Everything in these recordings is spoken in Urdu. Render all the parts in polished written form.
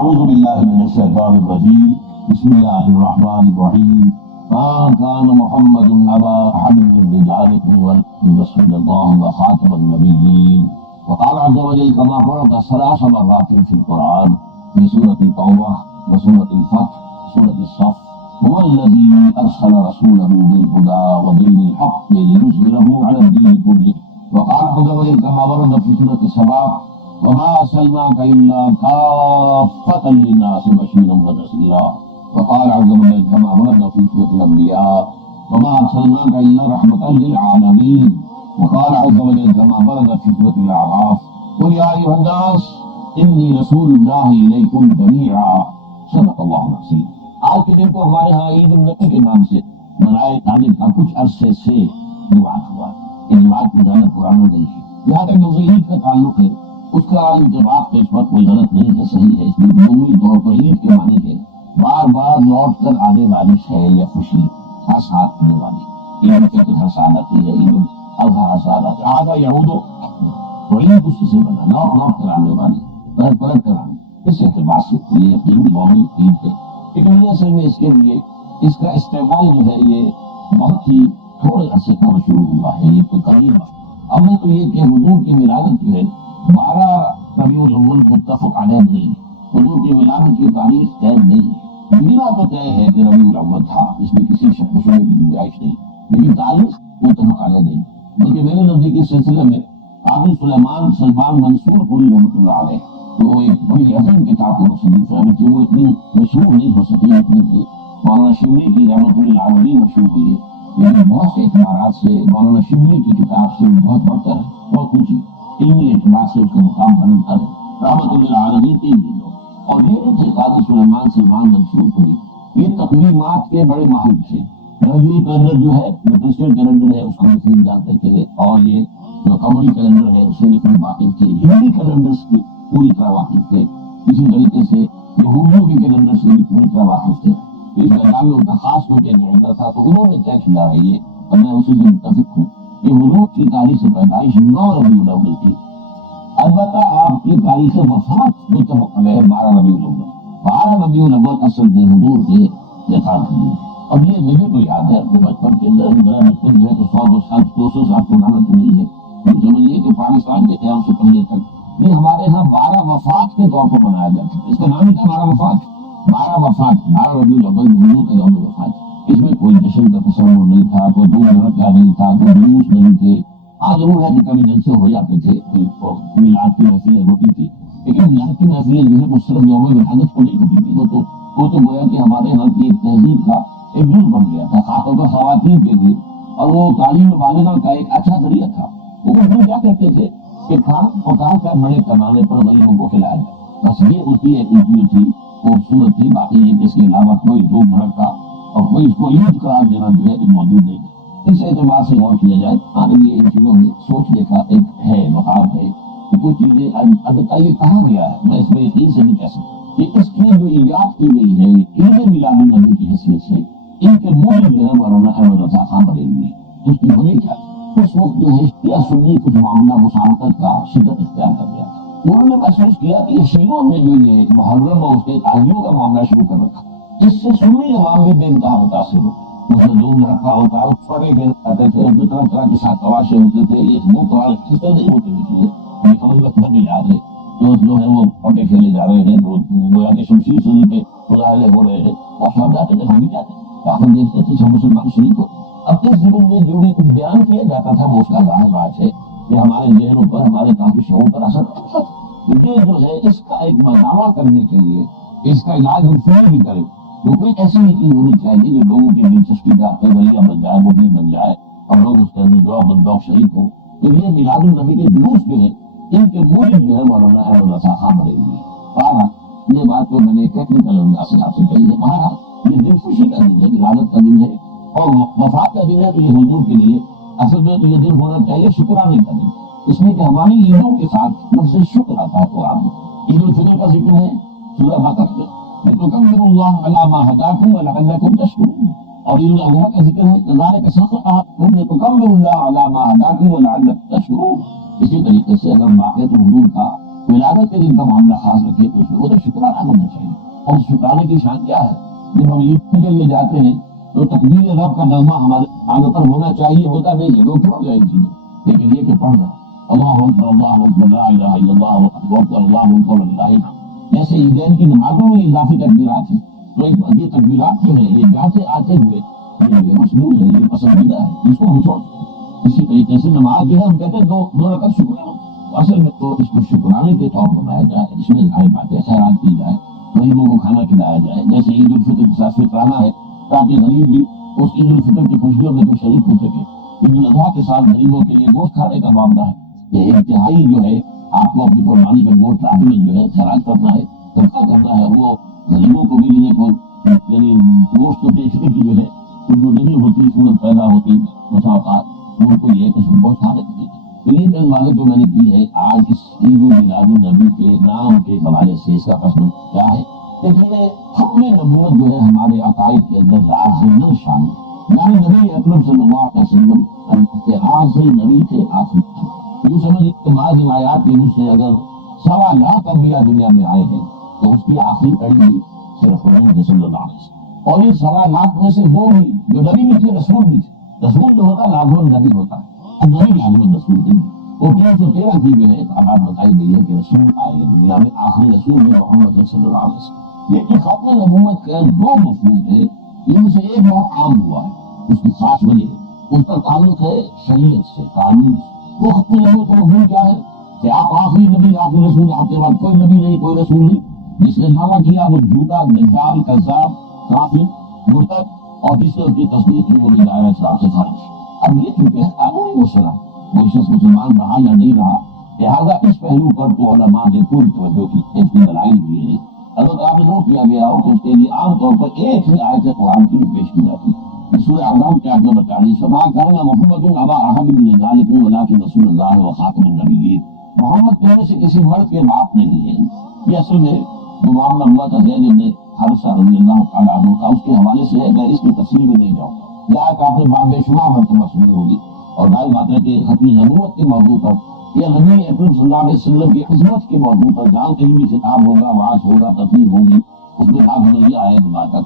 اعوذ باللہ من الشیطان الرجیم بسم اللہ الرحمن الرحیم ما كان محمد ابا احد من رجالكم ولكن رسول الله وخاتم النبيين وقال عز وجل كما فرض 3 مرات في القرآن في سورة التوبة وسورة الفتح سورة الصف هو الذي أرسل رسوله بالهدى ودين الحق ليظهره على الدين كله وقال عز وجل كما ورد في سورة السبع وما أرسلناك إلا كافة للناس بشيرا ونذيرا وقال عز وجل كما ورد في سورة الأنبياء وما أرسلناك إلا رحمة للعالمين وقال عز وجل كما ورد في سورة الأعراف قل يا أيها الناس إني رسول الله إليكم جميعا صدق الله العظيم. آج کے دن کو ہمارے ہاں عید النبی کے نام سے منائے جانے کا کچھ عرصے سے رواج ہوا ہے. یہ رواج کی زیادہ پرانا نہیں ہے. جہاں تک عید کا تعلق ہے اس کا جواب تو اس وقت کوئی غلط نہیں ہے، صحیح ہے. اس میں عمومی طور پر عید کے معنی ہے بار بار لوٹ کر آنے والی ہے یا خوشی ہر سال آنے والی. عید الفطر ہر سال آتی ہے، عید الاضحیٰ ہر سال آتی ہے. آدھا یعود تو عید اسی سے بنا لوٹ کر آنے والی، پلٹ کر آنے. اس اعتبار سے یہ یقینی مومن عید ہے. لیکن یہ اصل میں اس کے لیے اس کا استعمال جو ہے یہ بہت ہی تھوڑے عرصے کا شروع ہوا ہے. یہ تو قریب اول تو یہ کہ حضور کی ولادت جو ہے 12 ربیع الاول متفق علیہ نہیں. حضور کی ولادت کی تاریخ طے نہیں ہے. مہینہ تو طے ہے کہ ربیع الاول تھا، اس میں کسی شک و شبہ کی گنجائش نہیں، لیکن تاریخ متفق علیہ نہیں. بلکہ میرے نزدیک اس سلسلے میں قاضی سلمان منصور پوری رحمۃ اللہ علیہ تو ایک بڑی عظیم کتاب کو مصنف ہے کہ وہ اتنی مشہور نہیں ہو سکی اتنی کہ مولانا شبلی کی رحمۃ اللہ علیہ مشہور ہوئی ہے. لیکن بہت سے اعتبارات سے مولانا شبلی کی کتاب سے بہت بڑھ کر بہت اونچی علمی اعتبار سے اس کا مقام بلند ہے. رحمۃ اللہ علیہ 3 جلدوں. اور یہ جو تھے قاضی سلمان منصور پوری، یہ تقویمات کے بڑے ماہر تھے. رجوی کیلنڈر جو ہے کرسچن کیلنڈر ہے اس کو مسلم جانتے تھے، اور یہ جو قمری کیلنڈر ہے اس سے بھی واقف تھے. ہندی کیلنڈر کی پوری طرح واقف تھے. اسی طریقے سے یہودیوں کے کیلنڈر سے بھی پوری طرح واقف تھے. اس میدان میں ان کا خاص کیونکہ ایجنڈا تھا تو انہوں نے طے کیا ہے یہ، اور میں اسی سے متفق ہوں کہ حضور کی تاریخ پیدائش 9 ربیع الاول تھی. البتہ آپ کی تاریخ وفات متفق علیہ 12 ربیع الاول. 12 ربیع الاول اصل میں حضور کے وفات ہوئی. اور یہ مجھے تو یاد ہے اپنے بچپن کے اندر میرا بچپن جو ہے تو 200 سال پرانا تو نہیں ہے. سمجھیے کہ پاکستان کے قیام سے پہلے تک یہ ہمارے ہاں 12 وفات کے طور پر منایا جاتا ہے. اس کا نام ہی تھا 12 وفات. 12 ربیع الاول حضور کا یوم وفات. اس میں کوئی جشن کا تصور نہیں تھا، کوئی دور دھڑکا نہیں تھا، کوئی جلوس نہیں تھے. ضرور ہے کہ کبھی جلسے ہو جاتے تھے، میلاد کی محفلیں ہوتی تھی، لیکن میلاد کی محفلیں جو ہے وہ صرف یوم ولادت کو نہیں ہوتی تھی. وہ تو گویا کہ ہمارے یہاں کی ایک تہذیب کا ایک جز بن گیا تھا خاص طور خواتین کے لیے، اور وہ تعلیم بالغہ کا ایک اچھا ذریعہ تھا. وہ کیا کرتے تھے کہ کھانا پکا کر بڑے پیمانے پر غریبوں کو کھلایا جائے. بس یہ اس کی ایک جو تھی خوبصورت تھی. باقی یہ اس کے علاوہ کوئی دور دھڑکا اور کوئی اس کو عید قرار دینا جو ہے موجود نہیں. اس اعتبار سے غور کیا جائے آنے یہ ان چیزوں میں سوچنے کا ایک ہے مقام ہے کہ کچھ چیزیں اب یہ کہا گیا ہے. میں اس میں یقین سے نہیں کہہ سکتا کہ اس کی جو ایجاد کی گئی ہے عید میلاد النبی کی حیثیت سے ان کے مول جو ہے مولانا احمد رضا خان بریلوی ہیں. اس کی وجہ کیا اس وقت جو ہے شیعہ سنی کچھ معاملہ مسالمت کا شدت اختیار کر گیا. انہوں نے محسوس کیا کہ یہ شیعوں نے جو یہ محرم اور اس کے تعزیوں کا معاملہ شروع کر رکھا، اس سے سنی عوام بھی بے انتہا متاثر ہو. دودھ رکھا ہوتا ہے اس پڑے کے آتے تھے، اس میں طرح طرح کے ساتھ تواشے ہوتے تھے. یہ وہ قرآن سسٹم نہیں ہوتی تھی چیزیں. یہ سمجھ وقت میں یاد ہے جو ہے وہ پٹے کھیلے جا رہے ہیں، گویا کہ شمشیر سنی پہ مظاہرے ہو رہے ہیں. اور سب جاتے تھے، ہم بھی جاتے تھے، آخر دیکھتے تھے سب مسلمان شریف کو. اب اس ضمن میں جو بھی کچھ بیان کیا جاتا تھا وہ اس کا ظاہر بات ہے کہ ہمارے ذہنوں پر ہمارے کافی شعور پر اثر کرتا تھا. یہ جو ہے اس کا ایک مداوع کرنے کے لیے اس کا علاج بھی کرے تو کوئی ایسی چیز ہونی چاہیے جو لوگوں کی دلچسپی کا ذریعہ بن جائے، وہ بھی بن جائے، اور لوگ اس کے اندر ذوق شریک ہوں. تو یہ میلاد النبی کے جلوس جو ہے ان کے مول جو ہے مولانا احمد رضا خان بریلوی ہے. بہرحال یہ بات تو میں نے ٹیکنیکل انداز سے آپ سے کہی ہے. بہرحال یہ دل خوشی کا دن ہے، ولادت کا دن ہے، اور وفات کا دن ہے. تو یہ حضور کے لیے اصل میں تو یہ دن ہونا چاہیے شکرانے کا دن، اس لیے کہ ہماری عیدوں کے ساتھ لفظ شکر آتا ہے قرآن میں. عید الفطر کا ذکر ہے سورہ بقرہ میں، لِتُكَبِّرُوا اللَّهَ عَلَىٰ مَا هَدَاكُمْ وَلَعَلَّكُمْ تَشْكُرُونَ. اور عید الاضحیٰ کا ذکر ہے ذَلِكَ صَدَقَةٌ لِتُكَبِّرُوا اللَّهَ عَلَىٰ مَا هَدَاكُمْ وَلَعَلَّكُمْ تَشْكُرُونَ. اسی طریقے سے اگر واقع تو حضور کا ولادت کے دن کا معاملہ خاص رکھے تو اس میں وہ تو شکرانہ ہونا چاہیے. اور شکرانے کی شان کیا ہے؟ جب ہم عید کے لیے جاتے ہیں تو تکبیر رب کا نغمہ ہمارے آنے پر ہونا چاہیے، ہوتا نہیں ہے، لوگ چھوڑ جائیں چیزیں، لیکن یہ کہ پڑھنا اللہ اکبر اللہ اکبر لا الہ الا اللہ اکبر اللہ اکبر اللہ، جیسے عیدین کی نمازوں میں اضافی تکبیرات ہیں، تو یہ تکبیرات جو ہے یہ جاتے آتے ہوئے یہ مصنون ہے، یہ پسندیدہ ہے، اس کو ہم چھوڑ. اسی طریقے سے نماز جو ہے ہم کہتے ہیں دو رکعت شکرانے، اصل میں تو اس کو شکرانے کے طور پر بنایا جائے، اس میں ظاہر بات ہے خیرات کی جائے، غریبوں کو کھانا کھلایا جائے، جیسے عید الفطر کے ساتھ فطرانہ ہے تاکہ غریب بھی اس عید الفطر کی خوشیوں میں کوئی شریک ہو سکے. عید الاضحیٰ کے ساتھ غریبوں کے لیے گوشت کھانے کا معاملہ ہے، یہ انتہائی جو ہے آپ کو اپنی قربانی کا گوشت آدمی جو ہے خیرات کرنا ہے، صدقہ کرنا ہے، وہ غریبوں کو بھی جنہیں کو یعنی گوشت کو بیچنے کی جو ہے جو نہیں ہوتی صورت پیدا ہوتی مساوقات، ان کو یہ کہ گوشت کھانے کی. تو یہ چند باتیں جو میں نے کی ہے آج اس عید میلاد النبی کے نام کے حوالے سے اس کا قسم کیا ہے. دیکھیے ختم نبوت جو ہے ہمارے عقائد کے اندر لازماً شامل ہے، یعنی نبی اکرم صلی اللہ علیہ وسلم کے آخری نبی تھے، آخری یوں سمجھیں کہ بعض روایات کے مجھ سے اگر 1.25 لاکھ انبیاء دنیا میں آئے ہیں تو اس کی آخری کڑی بھی صرف حضور صلی اللہ علیہ وسلم. اور یہ 1.25 لاکھ میں سے وہ بھی جو نبی بھی تھے رسول بھی تھے. رسول جو ہوتا لازماً نبی ہوتا ہے، نبی لازماً رسول نہیں. وہ 313 کی جو ہے تعداد بتائی گئی ہے کہ رسول آئے دنیا میں، آخری رسول میں محمد صلی اللہ علیہ وسلم. لیکن ختم نبوت کا 2 مفہوم ہے، ان میں سے ایک بہت عام ہوا ہے، اس کی خاص وجہ ہے، اس کا تعلق ہے شریعت سے، قانون سے. وہ ختم نبوت کا مفہوم کیا ہے کہ آپ آخری نبی آخری رسول، آپ کے بعد کوئی نبی نہیں کوئی رسول نہیں. جس نے دعویٰ کیا وہ جھوٹا دجال کذاب کافر مرتد، اور جس نے اس کی تصدیق کی وہ بھی دائرہ اسلام سے خارج. اب یہ چونکہ ہے قانونی مسئلہ، وہ شخص مسلمان رہا یا نہیں رہا، لہٰذا اس پہلو پر تو علماء نے پوری توجہ کی، اس کی دلائل بھی ہے. اگر آپ نے نوٹ کیا گیا ہو تو اس کے لیے عام طور پر ایک ہی آیت قرآن کی پیش کی جاتی ہے، سورہ احزاب کے آیت نمبر 40، وما كان محمد ابا احد من رجالكم ولكن رسول اللہ وخاتم النبیین. محمد کہنے سے کسی مرد کے باپ نہیں ہے. یہ اصل میں جو معاملہ ہوا تھا زید بن حارثہ رضی اللہ تعالیٰ عنہ کا، اس کے حوالے سے ہے، میں اس کی تفصیل میں نہیں جاؤں گا. یہ آیت آپ نے باب بے شمار مرتبہ سنی ہوگی، اور ظاہر بات ہے کہ ختم نبوت کے موضوع پر یا نبی اکرم صلی اللہ علیہ وسلم کی عظمت کے موضوع پر جہاں کہیں بھی خطاب ہوگا، وعظ ہوگا، تقریر ہوگی، اس میں آپ نظریہ آئے تو بات کا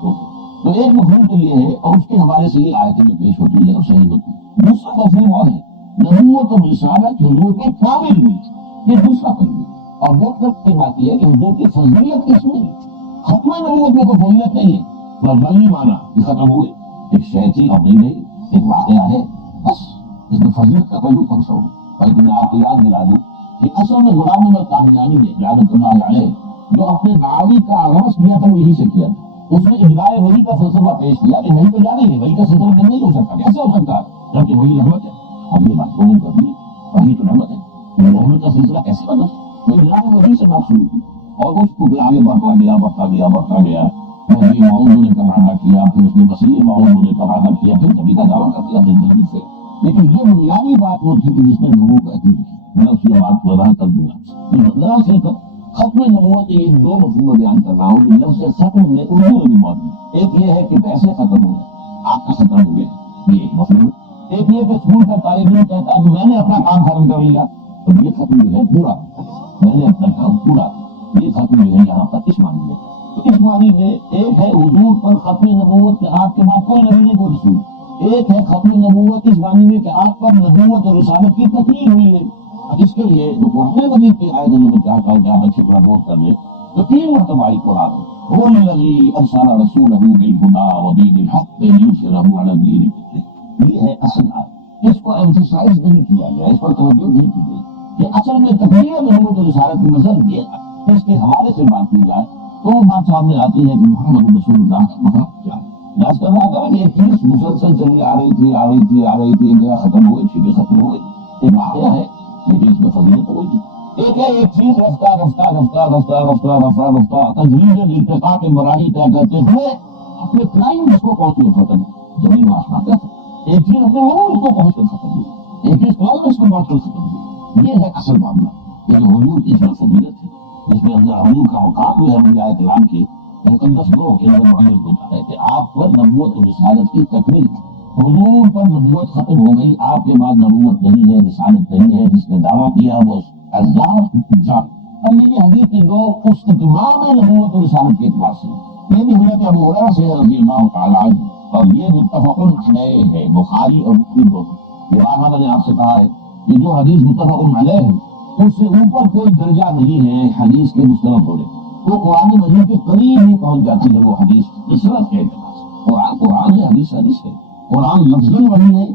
تو ایک مفہوم تو یہ ہے، اور اس کے حوالے سے یہ آیتیں جو پیش ہوتی ہے اور صحیح ہوتی ہے. دوسرا مفہوم اور ہے نبوت اور رسالت حضور کے کامل ہوئی، یہ دوسرا پہلو. اور دوسری بات یہ ہے کہ حضور کی فضیلت کس میں ہے. ختم نبوت میں کوئی فضیلت نہیں ہے، بس نہیں مانا کہ ختم ہوئے، ایک شے تھی اور نہیں رہی، ایک واقعہ ہے، بس اس میں فضیلت کا پہلو فرض ہو. بلکہ میں آپ کو یاد دلا دوں کہ اصل میں غلام احمد قادیانی نے لعنت اللہ علیہ جو اپنے دعوی کا آغاز کیا تھا وہ یہی سے کیا تھا. اس نے اجرائے وحی کا فلسفہ پیش کیا کہ وحی تو جاری ہے، وحی کا سلسلہ بند نہیں ہو سکتا. کیسے ہو سکتا ہے جبکہ وحی رحمت ہے؟ اب یہ بات قبول کرنی، وحی تو رحمت ہے، رحمت کا سلسلہ کیسے بنا؟ تو اجرائے وحی سے بات شروع کی اور اس کو آگے بڑھتا گیا بڑھتا گیا بڑھتا گیا. نبی معود ہونے کا وعدہ کیا، پھر اس نے مسیح معود ہونے کا وعدہ کیا، پھر نبی کا دعویٰ کر دیا اپنی تجویز سے. لیکن یہ بنیادی بات وہ تھی کہ جس نے لوگوں کو اہل میں اس کی بات کو وضاح کر دوں گا. ختم نبوت یہ 2 مفہوم بیان کر رہا ہوں کہ لفظ ختم میں اردو میں بھی موجود ہے. ایک یہ ہے کہ پیسے ختم ہو گئے، آپ کا ختم ہو گیا، یہ مفہوم. ایک یہ کہ اسکول کا طالب علم کہتا ہے کہ میں نے اپنا کام ختم کر لیا، تو یہ ختم جو ہے پورا، میں نے اپنا کام پورا، یہ ختم جو ہے یہاں پر اس معنی میں. تو اس معنی میں ایک ہے حضور پر ختم نبوت کہ آپ کے بعد کوئی نبی نہیں کوئی رسول. ایک ہے ختم نبوت اس معنی میں کہ آپ پر نبوت اور رسالت کی تکمیل ہوئی ہے. اب اس کے لیے جو قرآن مجید کی آیت میں چاہتا ہوں کہ آپ اچھی طرح نوٹ کر لیں تو 3 مرتبہ آئی قرآن هو الذی ارسل رسولہ بالہدی ودین الحق لیظہرہ علی الدین کلہ. یہ ہے اصل آیت. اس کو ایمفسائز نہیں کیا گیا، اس پر توجہ نہیں کی گئی کہ اصل میں تکمیل نبوت اور رسالت کی مطلب یہ ہے. اس کے حوالے سے بات کی جائے تو بات سامنے آتی ہے کہ محمد رسول اللہ کا مقام کیا ہے. لفظ کر رہا تھا کہ ایک چیز مسلسل چلی آ رہی تھی، ایک جگہ ختم ہوئی، ٹھیک ہے ختم ہو گئی، ایک واقعہ ہے لیکن اس میں فضیلت ہوئی تھی. ایک ہے ایک چیز رفتہ تدریج ارتقاء کے مراحل طے کرتے ہوئے اپنے کلائمیکس کو پہنچی ختم، زمین و آسمان کا. ایک چیز اپنے مراحل کو پہنچ کر ختم ہوئی، ایک چیز کلائمیکس کو پہنچ کر ختم ہوئی. یہ ہے اصل معاملہ. یہ جو حضور کی فضیلت ہے جس میں اندر حضور کا مقام جو ہے انبیاء کرام کے مقدس گروہ کے اندر معین ہوتا ہے کہ آپ پر نبوت اور رسالت کی تکمیل. حضور پر نبوت ختم ہو گئی، آپ کے بعد نبوت نہیں ہے، رسالت نہیں ہے. جس نے دعویٰ کیا وہ اب میری حدیث کے دو استتمام نبوت و رسالت کے اعتبار سے یہ بھی حضرت ابو ہریرہ سے رضی اللہ تعالیٰ عنہ، اور یہ متفق علیہ ہے، بخاری اور مسلم دونوں۔ یہ بات میں نے آپ سے کہا ہے کہ جو حدیث متفق علیہ ہے اس سے اوپر کوئی درجہ نہیں ہے حدیث کے مستند ہونے، وہ قرآن مجید کے قریب ہی پہنچ جاتی ہے وہ حدیث نصرت کے اعتبار سے۔ قرآن قرآن ہے، حدیث حدیث ہے، قرآن لفظ وحی ہے،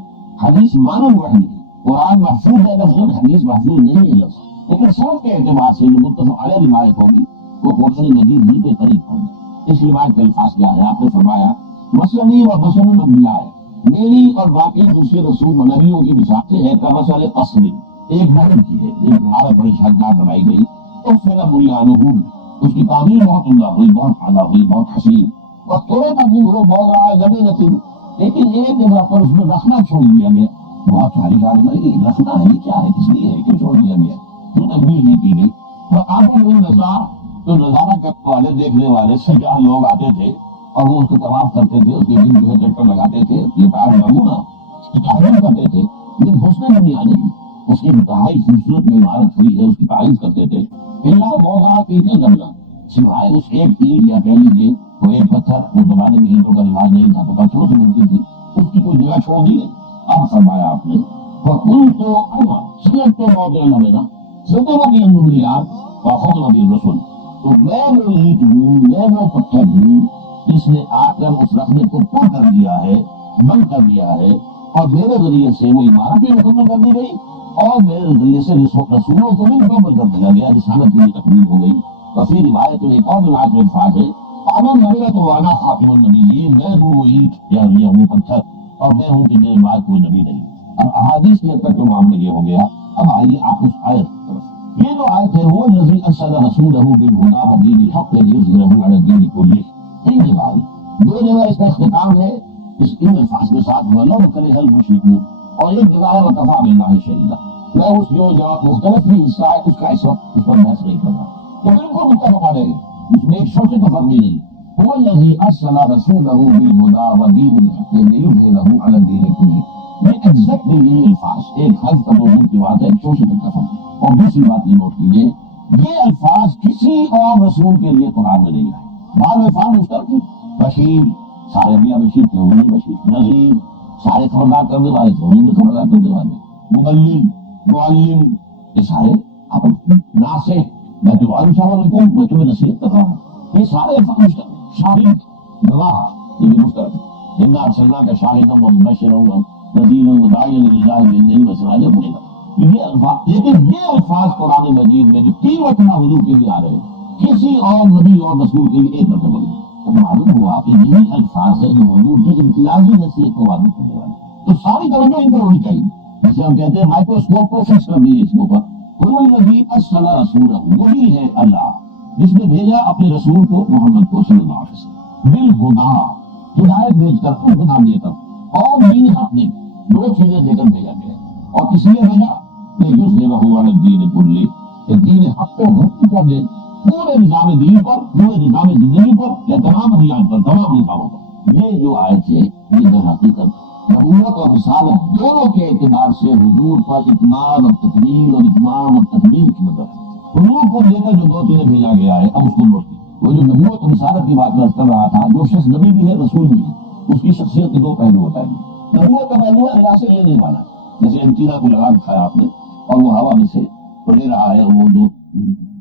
حدیث معنی وحی ہے، قرآن محفوظ ہے لفظ، حدیث محفوظ نہیں ہے لفظ، لیکن سب کے اعتبار سے جو متفق علیہ روایت ہوگی وہ قرآن مجید ہی کے قریب ہوگی۔ اس روایت کے الفاظ کیا ہے؟ آپ نے فرمایا مسلم و مسلم انبیاء ہے، میری اور باقی دوسرے رسول و نبیوں کی مثال سے ہے کا مسئلہ قصر، ایک محل کی ہے، ایک عمارت بڑی شاندار بنائی گئی، اس سے نہ بنیانہ، اس کی تعمیر بہت عمدہ ہوئی، بہت اعلیٰ ہوئی، بہت حسین، اور تھوڑے تبدیل ہو بہت رہا ہے لگے نتیل، لیکن ایک جگہ پر اس میں رکھنا چھوڑ دیا گیا، بہت ساری جان نہیں رکھنا ہے، کیا ہے، کس لیے ہے، کیوں چھوڑ دیا گیا، کیوں تبدیل نہیں کی گئی؟ تو آپ کے نظار تو نظارہ کرنے والے، دیکھنے والے سیاح لوگ آتے تھے اور وہ اس کو طواف کرتے تھے، اس کے دن جو ہے چکر لگاتے تھے، اس کی پیر نمونہ اس کی تعریف کرتے تھے، لیکن حسن نبی آ نہیں، اس کی انتہائی خوبصورت میں عمارت ہوئی ہے، اس کی تعریف کرتے تھے، اللہ موضوع پیتے کرنا سوائے اس ایک اینٹ یا کہہ لیجیے وہ ایک پتھر، وہ زمانے میں اینٹوں کا رواج نہیں تھا تو پتھروں سے بنتی تھی، اس کی کوئی جگہ چھوڑ دی ہے۔ اب فرمایا آپ نے فَقُلْتُ أَنَا سِلَتُ مَوْضِعَ الْأَمِنَةِ صدقني النبيات وأخذنا بالرسل، تو میں وہ اینٹ ہوں، میں وہ پتھر ہوں جس نے آ کر اس رکھنے کو پر کر دیا ہے، بند کر دیا ہے، اور میرے ذریعے سے وہ عمارت بھی مکمل کر دی گئی، اور میرے ذریعے سے رسولوں کو بھی مکمل کر دیا گیا، رسالت کی تکمیل ہو گئی۔ وفی روایت ایک اور روایت میں الفاظ ہے امن نبی تو وانا خاتم النبیین، میں ہوں وہ اینٹ یا وہ پتھر، اور میں ہوں کہ میرے بعد کوئی نبی نہیں۔ اب احادیث کے اندر جو معاملہ یہ ہو گیا، اب آئیے آپ اس آیت کی طرف۔ یہ جو آیت ہے وہ الذی ارسل رسولہ بالہدی ودین الحق لیظہرہ علی الدین کلہ، تین جگہ آئی، دو جگہ اس کا اختتام ہے اس ان الفاظ کے ساتھ وَلَوْ كَرِهَ الْمُشْرِكُونَ، اور ایک جگہ ہے وَكَفَىٰ بِاللَّهِ شَهِيدًا۔ میں اس جو جواب مختلف بھی حصہ ہے اس کا اس وقت اس پر بحث نہیں کر رہا، تو بالکل متفق علیہ، اس میں ایک شوشے کا فرق بھی نہیں۔ هو الذی ارسل رسولہ بالہدی ودین الحق لیظہرہ علی الدین کلہ، میں ایگزیکٹلی یہ الفاظ ایک حرف کا موضوع کی بات ہے، ایک شوشے کا فرق۔ اور دوسری بات یہ نوٹ کیجیے، یہ الفاظ کسی اور رسول کے لیے قرآن میں نہیں آئے۔ بعض الفاظ مشترک ہیں، بشیر سارے انبیاء بشیر تھے، انہوں نے بشیر، نذیر سارے خبردار کرنے والے تھے، انہوں نے خبردار کرنے والے، مبلغ معلم یہ سارے ناصح، میں تو علیکم میں تمہیں نصیحت کر رہا ہوں، یہ سارے الفاظ مشترک ہیں۔ شاہد گواہ یہ بھی مشترک ہے، انا ارسلناک شاہدا ومبشرا ونذیرا وداعیا الی اللہ باذنہ وسراجا منیرا، یہ الفاظ، لیکن یہ الفاظ قرآن مجید میں جو تین مرتبہ حضور کے لیے آ رہے ہیں، کسی اور نبی اور رسول کے لیے ایک مرتبہ نہیں، تو معلوم ہوا کہ یہی الفاظ ہیں جو حضور کی امتیازی حیثیت کو واضح کرنے والے، تو ساری توجہ ان پر ہونی چاہیے، جسے ہم کہتے ہیں مائکروسکوپ کو فکس کر دیے اس کے اوپر۔ هو الذی ارسل رسولہ، وہی ہے اللہ جس نے بھیجا اپنے رسول کو محمد کو صلی اللہ علیہ وسلم، بالہدی ہدایت بھیج کر، خدا دے کر، اور دین حق دے، دو چیزیں دے کر بھیجا گیا، اور کس لیے بھیجا؟ لیظہرہ علی الدین کلہ، کہ دین حق کو مکمل کر دے پورے نظام دین پر، پورے نظام زندگی پر، یا تمام ادیان پر، تمام نظاموں پر۔ یہ جو آیت ہے یہ در حقیقت نبوت اور رسالت دونوں کے اعتبار سے حضور پر اتمام اور تکمیل اور اتمام اور تکمیل کی مدد ہے۔ حضور کو لے کر جو دو چیزیں بھیجا گیا ہے، اب اس کو نوٹ کیجیے۔ وہ جو نبوت اور رسالت کی بات کر رہا تھا، جو شخص نبی بھی ہے رسول بھی ہے، اس کی شخصیت کے دو پہلو ہوتا ہے۔ نبوت کا پہلو ہے اللہ سے لینے والا، جیسے انٹینا کو لگا رکھا ہے آپ نے اور وہ ہوا میں سے لے رہا ہے وہ جو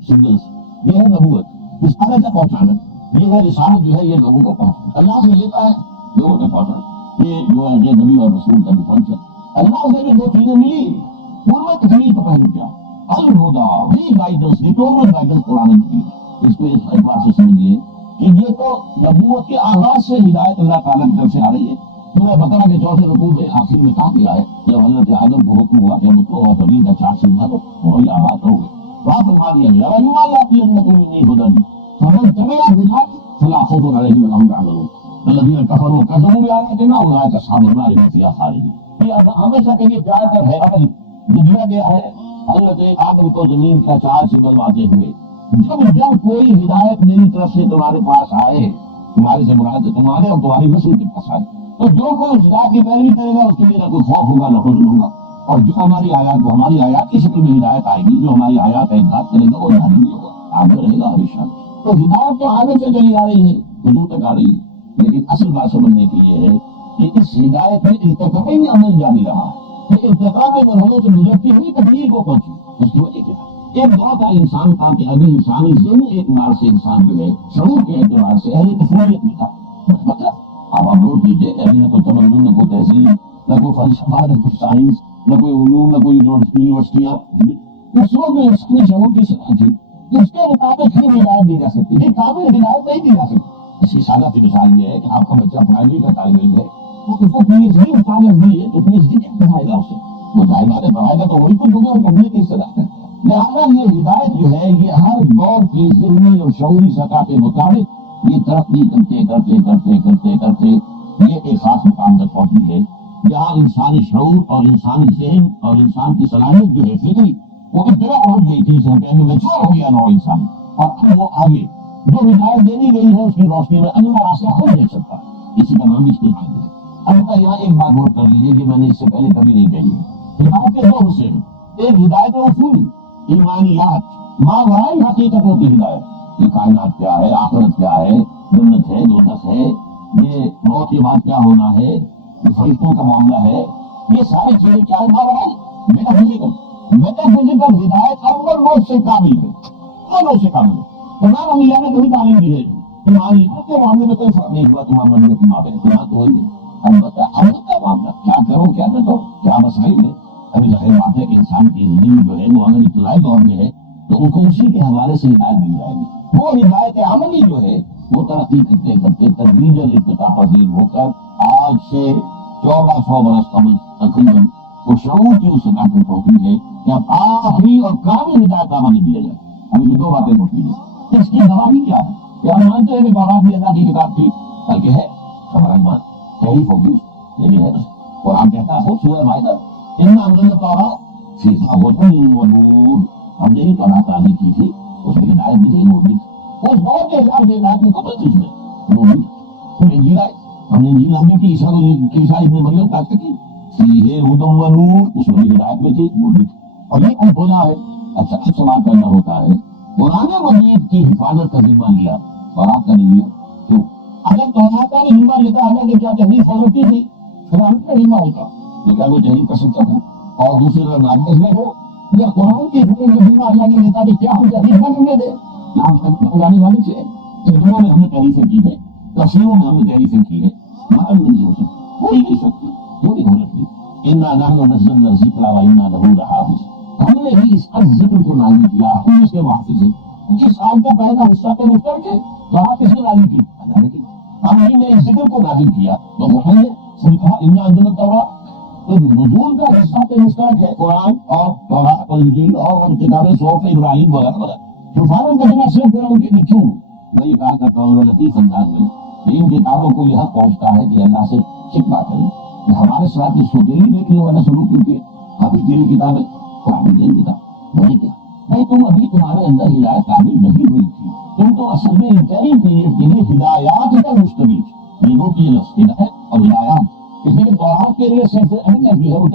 سگنلز، یہ ہے نبوت، رسالت تک پہنچانا، یہ ہے رسالت جو ہے یہ لوگوں کو پہنچانا، اللہ سے لیتا ہے لوگوں تک پہنچانا، یہ جو ہے یہ نبی اور رسول کا ڈیفرنس ہے۔ اللہ سے جو دو چیزیں ملی ان میں تکمیل کا پہلو کیا؟ الہدی، وہی گائیڈنس، ٹوٹل گائیڈنس قرآن میں ہے۔ اس کو اس اعتبار سے سمجھیے کہ یہ تو نبوت کے آغاز سے ہدایت اللہ تعالیٰ کی طرف سے آ رہی ہے۔ سورہ بقرہ کے چوتھے رکوع میں آخر میں کہا گیا ہے جب حضرت آدم کو حکم ہوا کہ مجھ کو اور زمین کا چار سینہ دو، وہی آباد رہو گے، وہاں فرما دیا گیا وَإِمَّا يَأْتِيَنَّكُم مِّنِّي هُدًى فَمَن تَبِعَ هُدَايَ فَلَا خَوْفٌ عَلَيْهِمْ وَلَا هُمْ يَحْزَنُونَ وَالَّذِينَ كَفَرُوا وَكَذَّبُوا بِآيَاتِنَا أُولَٰئِكَ أَصْحَابُ النَّارِ هُمْ فِيهَا خَالِدُونَ۔ یہ ہمیشہ کے لیے پیار کر ہے عمل جو دیا گیا ہے حضرت آدم کو زمین کا چار سے بنواتے ہوئے، جب کوئی ہدایت میری طرف سے تمہارے پاس آئے، تمہارے سے مراد ہے تمہارے اور تمہاری نسل کے پاس آئے، تو جو کوئی اس ہدایت کی پیروی کرے گا اس کے لیے نہ کوئی خوف ہوگا نہ حزن ہوگا، اور جو ہماری آیات کی شکل میں ہدایت آئے گی، جو ہماری آیات کا انکار کرے گا وہ جہنمی ہوگا، آگے رہے گا ہمیشہ۔ تو ہدایت تو آگے سے چلی آ رہی ہے، حضور تک آ رہی ہے، لیکن اصل بات سمجھنے کی یہ ہے کہ اس ہدایت میں ارتقائی عمل جاری رہا ہے، یہ ارتقا کے مرحلوں سے گزرتی ہوئی تکلیف کو پہنچی، اس کی وجہ کیا ہے؟ ایک دور کا انسان تھا کہ ابھی انسانی ذہنی اعتبار سے انسان جو ہے، شعور کے اعتبار سے اہل تفریحیت میں تھا، مطلب اب آپ نوٹ کیجیے، ابھی نہ کوئی تمدن، نہ کوئی تہذیب، نہ کوئی فلسفہ، نہ کوئی سائنس، نہ کوئی علوم، نہ کوئی یونیورسٹیاں، اس وقت جو انسانی شعور کی سطح تھی اس کے مطابق ہی ہدایت دی جا سکتی ہے، کامل ہدایت نہیں دی جا سکتی۔ اس کی سادہ سی مثال یہ ہے کہ آپ کا بچہ پڑھائی کا طالب علم ہے، اس کو پی ایچ ڈی مطالب دی ہے تو پی ایچ ڈی کیا پڑھائے گا اسے؟ وہ ظاہر بات ہے پڑھائے گا تو وہی کچھ ہوگا اور پڑھنے کی اصطلاح ہے۔ لہٰذا یہ ہدایت جو ہے یہ ہر دور کی ذہنی اور شعوری سطح کے مطابق یہ ترقی کرتے کرتے کرتے کرتے کرتے یہ ایک خاص مقام تک پہنچی ہے جہاں انسانی شعور اور انسانی ذہن اور انسان کی صلاحیت جو ہے فکری وہ ابتدا پہنچ گئی تھی، جسے ہم کہیں گے میچور ہو گیا نوع انسان، اور پھر وہ آگے جو ہدایت دینی گئی ہے اس کی روشنی میں اگلا راستہ خود دیکھ سکتا ہے، اسی کا نام اجتہاد ہے۔ البتہ یہاں ایک بات نوٹ کر لیجیے کہ میں نے اس سے پہلے کبھی نہیں کہی ہے، ہدایت کے دو حصے ہیں، ایک ہدایت اصولی ایمانیات، ماورائے حقیقت ہوتی ہدایت، یہ کائنات کیا ہے، آخرت کیا ہے، جنت ہے، دوزخ ہے، یہ موت کے بعد کیا ہونا ہے، یہ فرشتوں کا معاملہ ہے، یہ ساری چیزیں کیا ہے، ماورائے میٹافزیکل ہدایت اول موت سے کامل ہے، اول موت سے کامل ہے۔ تمام انبیاء نے کبھی تعلیم دی ہے، ایمانیات کے معاملے میں کوئی فرق نہیں ہوا، تمام نبیوں کی مابین تو ہوئی ہے۔ البتہ عمل کا معاملہ کیا کرو کیا نہ کرو کیا مسائل ہے، ابھی ظاہر بات ہے کہ انسان کی زندگی جو ہے وہ اگر ابتدائی دور میں ہے تو ان کو اسی کے حوالے سے ہدایت دی جائے گی۔ وہ ہدایت عملی جو ہے وہ ترقی کرتے کرتے تدریجاً ارتقا پذیر ہو کر آج سے 1400 برس قبل تقریباً وہ شعور کی اس سطح پر پہنچی ہے کہ اب آخری اور کامل ہدایت عملی دیا جائے۔ ابھی دو باتیں نوٹ کیجیے، اس کی گواہی کیا ہے؟ کیا ہم مانتے ہیں کہ بابا کی اللہ کی کتاب تھی؟ بلکہ ہے خبر ایمان تحریف ہوگی لیکن ہے قرآن کہتا ہے سورہ مائدہ اِنَّا أَنزَلْنَا التَّوْرَاةَ فِيهَا هُدًى وَنُورٌ، ہم نے ہی تورات نازل کی تھی، اس میں ہدایت بھی تھی، نور بھی تھی، اس دور کے حساب سے ہدایت میں کتنا چیز میں نور بھی پھر انجیل آئی، ہم نے انجیل نازل کی، عیسیٰ ابن مریم کا کی فِيهَا هُدًى وَنُورٌ، اس میں ہدایت بھی تھی، نور بھی تھی، اور یہ کچھ ہونا ہے۔ اچھا اب سوال کرنا ہوتا ہے قرآن مجید کی حفاظت کا ذمہ لیا اور آپ کا نہیں لیا کیوں؟ اگر تورات کا ذمہ لیتا ہے کہ کیا تحریف ہو سکتی تھی، پھر ہم کا ذمہ ہوتا کہ کیا وہ تحریف کر سکتا تھا؟ اور دوسری طرف ناقص میں ہو یا قرآن کی حکم کا ذمہ اللہ نے لیتا کہ کیا ہم تحریف نہ کرنے دیں؟ یہاں تک پکانے والے سے ترجموں میں ہم نے تحریفیں کی ہے، تفسیروں میں ہم نے تحریفیں کی ہے، معلوم نہیں ہو سکتی، کوئی نہیں سکتی، کیوں نہیں ہو سکتی؟ اِنَّا نَحْنُ نَزَّلْنَا الذِّكْرَ وَإِنَّا لَهُ لَحَافِظُونَ، ہم نے ہی اس پر ذکر کو نازل کیا، ہم اس کے محافظ ہیں۔ جس آیت کا پہلا حصہ پہ مستر کے تو آپ کس نے نازل کی؟ اللہ نے کی۔ ہم ہی نے اس ذکر کو نازل کیا تو محمد نے کہا اِنَّا أَنزَلْنَا التَّوْرَاةَ، تو نزول کا حصہ پہ مشترک ہے قرآن اور تورات اور انجیل اور کتابیں صحف ابراہیم وغیرہ وغیرہ، حفاظت کرنا صرف قرآن کے لیے کیوں؟ میں یہ کہا کرتا ہوں لطیف انداز میں کہ ان کتابوں کو یہ حق پہنچتا ہے کہ اللہ سے شکوہ کریں کہ ہمارے ساتھ اس کو دینی دیکھنے والا سلوک کیوں کیا؟ ابھی تیری کتاب ہے قرآن کی کتاب نہیں کیا نہیں، تم ابھی تمہارے اندر ہدایت قابل نہیں ہوئی تھی، تم تو اصل میں انٹرنل پیریڈ کے لیے ہدایات پر مشتمل تھی، یہ دو کی لفظ ہدایت اور ہدایات، اس لیے قرآن کے لیے صرف اہمیت جو ہے وہ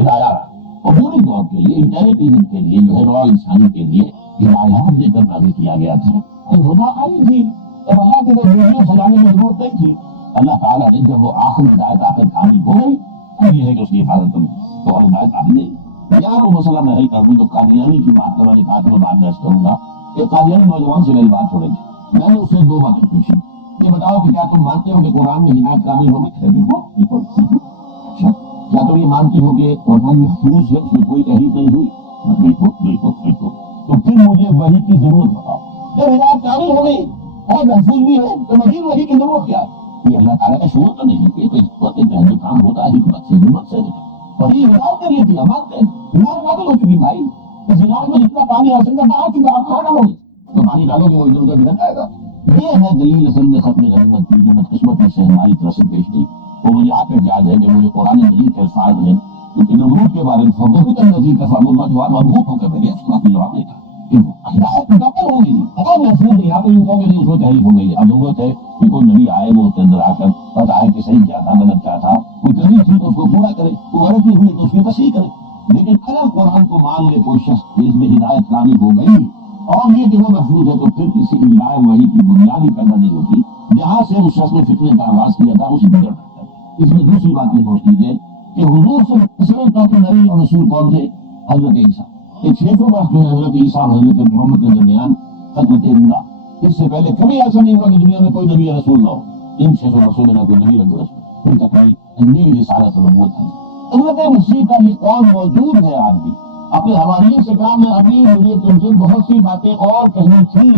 ہدایات، اور پوری دور کے لیے انٹرنل پیریڈ کے لیے جو ہے نوع انسانی کے لیے ہدایات دے کر نازل کیا گیا تھا۔ خدا آئی تھی جب اللہ کے دنیا سجانے میں ضرورت نہیں تھی، اللہ تعالیٰ نے جب وہ آخر ہدایت آخر کامل ہو گئی اب یہ ہے کہ اس کی حفاظت کروں تو اور ہدایت کامل نہیں۔ یا وہ مسئلہ میں حل کر دوں تو قادیانی کی بات کا میں نے کہا کہ میں بعد میں کروں گا کہ قادیانی نوجوان سے میری بات ہو رہی تھی، میں نے اس سے دو باتیں پوچھی، یہ بتاؤ کہ کیا تم مانتے ہو کہ قرآن میں ہدایت کامل ہوگی؟ بالکل۔ اچھا کیا تم یہ مانتے ہو کہ قرآن محفوظ ہے، اس میں کوئی تحریف نہیں ہوئی؟ بالکل بالکل بالکل۔ تو پھر مجھے وحی کی ضرورت بتاؤ، جب ہدایت کامل ہو گئی اور محفوظ بھی ہے تو مزید وحی کی ضرورت کیا ہے؟ یہ اللہ تعالیٰ کا شعور تو نہیں کہ حکمت کے جو کام ہوتا ہے حکمت سے ہمت سے، اور یہ ہدایت کے لیے دیا مانتے ہیں ہدایت قابل ہو چکی بھائی، اس ہدایت میں جتنا پانی آ سکتا ہے آ چکا، آپ کھانا ڈالو گے تو پانی ڈالو گے وہ ادھر ادھر گر جائے گا۔ یہ ہے دلیل اصل میں ختم غنیمت کی جو بدقسمتی سے ہماری طرف سے پیش نہیں، وہ مجھے آ کر یاد ہے کہ مجھے قرآن مجید کے الفاظ ہیں کیونکہ نمرود کے بارے میں فضوحت النذیر کا فرمان جواب مضبوط ہو کر میں نے اس بات میں جواب نہیں تھا ہدایت مکمل ہو گئی، اگر محفوظ نہیں آپ یوں کہو کہ اس کو تحریف ہو گئی، اب ضرورت ہے کہ کوئی نبی آئے وہ اس کے اندر آ کر بتائے کہ صحیح کیا تھا غلط کیا تھا، کوئی کمی تھی تو اس کو پورا کرے، کوئی غلطی ہوئی تو اس کی تصحیح کرے. لیکن اگر قرآن کو مان لے کوئی شخص کہ اس میں ہدایت کامل ہو گئی اور یہ جو محفوظ ہے، تو پھر کسی اجماع وحی کی بنیاد ہی پیدا نہیں ہوتی جہاں سے اس شخص نے فتنے کا آغاز کیا تھا اسی پر جڑتا ہے. اس میں دوسری بات یہ نوٹ کیجیے کہ حضور سے متصل طور پر نبی اور رسول کون تھے؟ حضرت عیسیٰ. یہ 600 برس جو ہے حضرت عیسیٰ اور حضرت محمد کے درمیان خدمت اولا، اس سے پہلے کبھی ایسا نہیں ہوا کہ دنیا میں کوئی نبی یا رسول نہ ہو. ان 600 برسوں میں نہ کوئی نبی نہ کوئی رسول، ان تک کوئی رسالت و نبوت ہے. حضرت مسیح کا یہ قول موجود ہے آج بھی. اپنے حواریوں سے کہا میں ابھی مجھے تم سے بہت سی باتیں اور کہنی تھی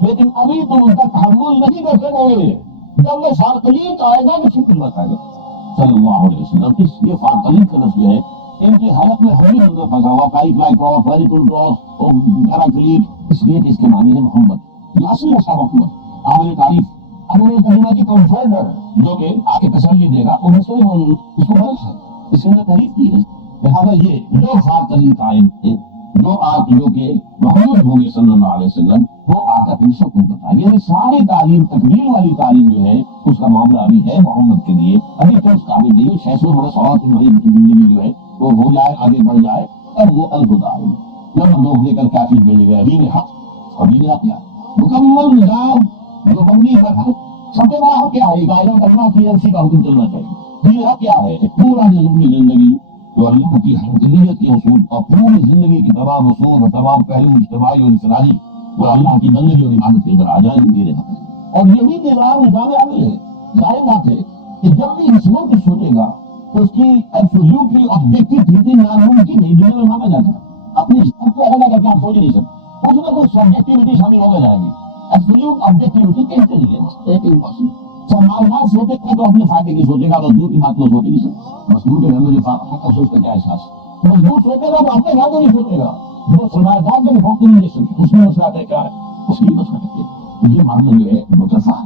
لیکن ابھی تم ان کا تحمل نہیں کر سکوگے، جب میں فارقلیق آئے گا تو پھر بتائے گا صلی اللہ علیہ وسلم. اس یہ فارقلیق کا لفظ جو ہے ان کے حلق میں ہری اندر پھنسا ہوا، کائی فلائی کراس، ویریکل کراس اور پیراکلیق، اس لیے کہ اس کے معنی ہے محمد. یہ اصل مسئلہ محمد عامل تعریف ابن کریمہ کی کنفرڈر جو کہ آگے تسلی دے گا وہ اس کو غلط ہے، اس کے اندر تحریف کی ہے. لہٰذا یہ جو فارقلیق قائم تھے جو آپ جو کہ محمود ہوں گے صلی اللہ علیہ وسلم وہ آ کر ان سب کو بتائیں گے. یعنی ساری تعلیم تکمیل والی تعلیم جو ہے اس کا معاملہ ابھی ہے محمد کے لیے، ابھی تو اس قابل نہیں ہے. 600 برس اور تمہاری زندگی جو ہے وہ ہو جائے، آگے بڑھ جائے اور وہ الہدا آئے. نمبر 2 لے کر کیا چیز بھیجے گئے؟ دین حق اور دین حق کیا مکمل نظام جو مبنی پر ہے. سب سے بڑا حق کیا ہے؟ قاعدہ کرنا کی اسی کا حکم چلنا چاہیے. دین حق کیا ہے؟ پورا نظامی زندگی جو اللہ کی حقیقت کے اصول اور پوری زندگی کی تمام اصول اور تمام پہلو اجتماعی اور انفرادی وہ اللہ کی بندگی اور عبادت کے اندر آ جائیں میرے حق ہے. اور یہی نظام عمل ہے. ظاہر بات ہے کہ جب بھی انسان کچھ سوچے گا تو اس کی ایبسولوٹلی آبجیکٹو تھنکنگ ناممکن ہے دنیا میں مانا جاتا ہے. اپنی سب کو الگ کر کے آپ سوچ نہیں سکتے، اس میں کچھ سبجیکٹیوٹی شامل ہو جائے گی. ایبسولوٹ آبجیکٹیوٹی کیسے نہیں ہے؟ معلومات سوچے گا تو اپنے فائدے کی سوچے گا، مزدور کی بات کو سوچ نہیں سکتا. مزدور کے گھر میں جو افسوس کا کیا احساس؟ مزدور سوچے گا تو اپنے گھر کو نہیں سوچے گا، جو سرمایہ دار میں نہیں سوچے، اس میں مسئلہ طے کیا ہے، اس کی مسئلہ ہے. یہ معاملہ جو ہے متفق